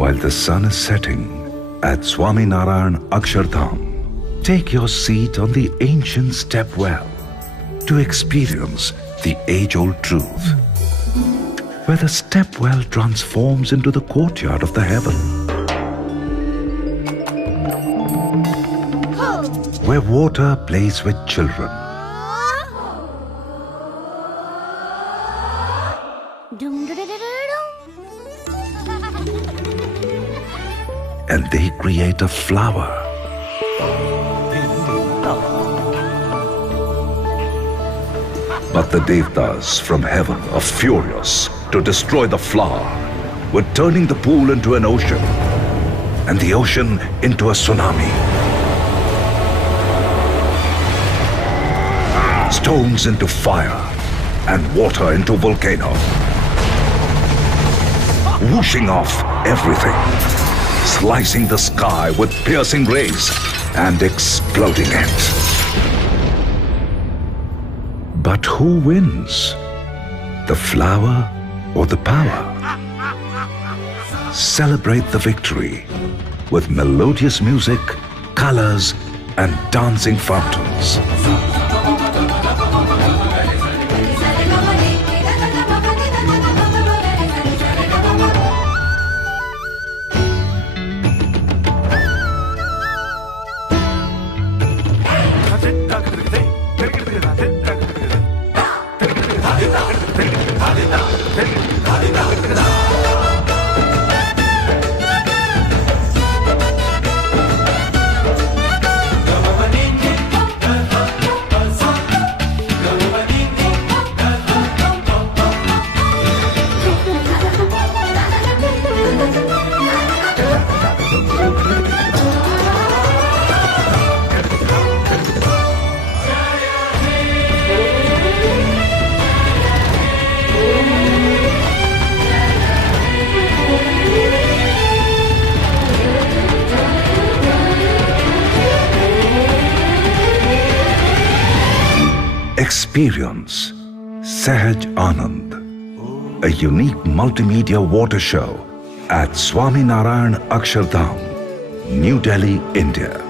while the sun is setting at Swaminarayan Akshardham. Take your seat on the ancient step well to experience the age-old truth, where the step well transforms into the courtyard of the heaven, where water plays with children, and they create a flower. But the Devtas from heaven are furious to destroy the flower. We're turning the pool into an ocean, and the ocean into a tsunami. Stones into fire, and water into volcano. Whooshing off everything, slicing the sky with piercing rays, and exploding it. But who wins? The flower or the power? Celebrate the victory with melodious music, colors, and dancing fountains. Experience Sahaj Anand, a unique multimedia water show at Swaminarayan Akshardham, New Delhi, India.